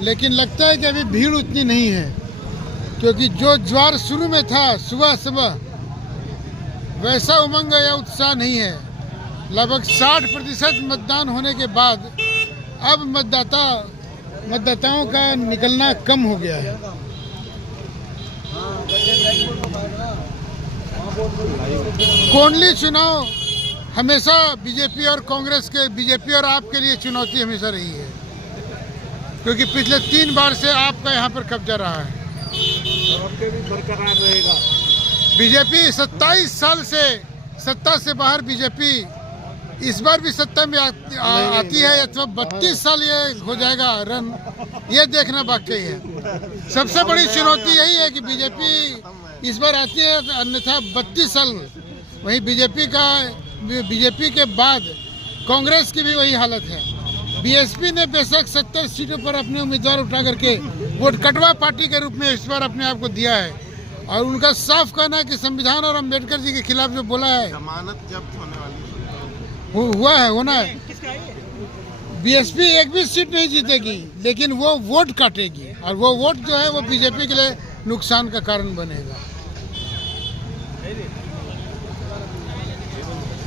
लेकिन लगता है कि अभी भीड़ उतनी नहीं है, क्योंकि जो ज्वार शुरू में था सुबह सुबह वैसा उमंग या उत्साह नहीं है। लगभग 60% मतदान होने के बाद अब मतदाताओं का निकलना कम हो गया है। कोंडली चुनाव हमेशा बीजेपी और कांग्रेस के, बीजेपी और आप के लिए चुनौती हमेशा रही है, क्योंकि पिछले 3 बार से आपका यहाँ पर कब्जा रहा है। आपके भी बरकरार रहेगा। बीजेपी 27 साल से सत्ता से बाहर, बीजेपी इस बार भी सत्ता में आती है अथवा 32 साल ये हो जाएगा रन, ये देखना बाकी है। सबसे बड़ी चुनौती यही है कि बीजेपी इस बार आती है, अन्यथा 32 साल। वहीं बीजेपी के बाद कांग्रेस की भी वही हालत है। बीएसपी ने बेशक 70 सीटों पर अपने उम्मीदवार उठा करके वोट कटवा पार्टी के रूप में इस बार अपने आप को दिया है, और उनका साफ कहना है कि संविधान और अम्बेडकर जी के खिलाफ जो बोला है, जमानत जब्त होने वाली हुआ है, होना है। बीएसपी एक भी सीट नहीं जीतेगी, लेकिन वो वोट काटेगी, और वो वोट जो है वो बीजेपी के लिए नुकसान का कारण बनेगा।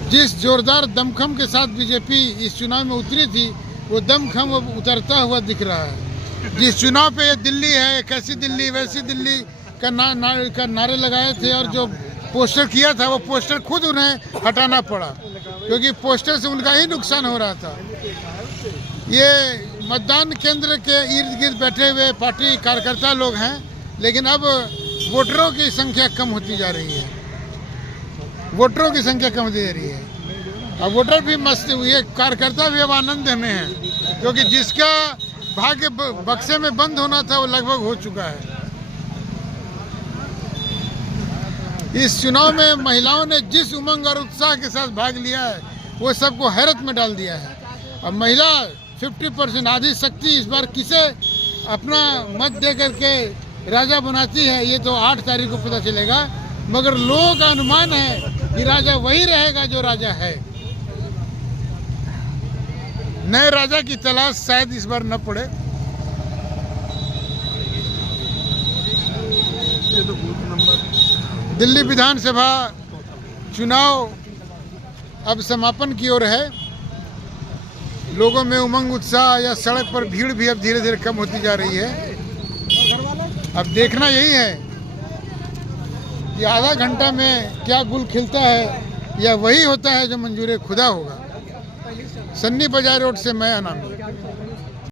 जिस जोरदार दमखम के साथ बीजेपी इस चुनाव में उतरी थी, वो दमखम उतरता हुआ दिख रहा है। जिस चुनाव पे ये दिल्ली है, कैसी दिल्ली वैसी दिल्ली का नारे लगाए थे, और जो पोस्टर किया था वो पोस्टर खुद उन्हें हटाना पड़ा, क्योंकि पोस्टर से उनका ही नुकसान हो रहा था। ये मतदान केंद्र के इर्द गिर्द बैठे हुए पार्टी कार्यकर्ता लोग हैं, लेकिन अब वोटरों की संख्या कम होती जा रही है। वोटरों की संख्या कम होती जा रही है, और वोटर भी मस्त हुए, कार्यकर्ता भी अब आनंद में है, क्योंकि जिसका भाग्य बक्से में बंद होना था वो लगभग हो चुका है। इस चुनाव में महिलाओं ने जिस उमंग और उत्साह के साथ भाग लिया है, वो सबको हैरत में डाल दिया है। अब महिला 50% आधी शक्ति इस बार किसे अपना मत दे करके राजा बनाती है, ये तो 8 तारीख को पता चलेगा, मगर लोगों का अनुमान है कि राजा वही रहेगा जो राजा है। नए राजा की तलाश शायद इस बार न पड़े। ये तो बूथ नंबर दिल्ली विधानसभा चुनाव अब समापन की ओर है। लोगों में उमंग उत्साह या सड़क पर भीड़ भी अब धीरे धीरे कम होती जा रही है। अब देखना यही है कि आधा घंटा में क्या गुल खिलता है, या वही होता है जो मंजूर खुदा होगा। सन्नी बाजार रोड से मैं अनामी।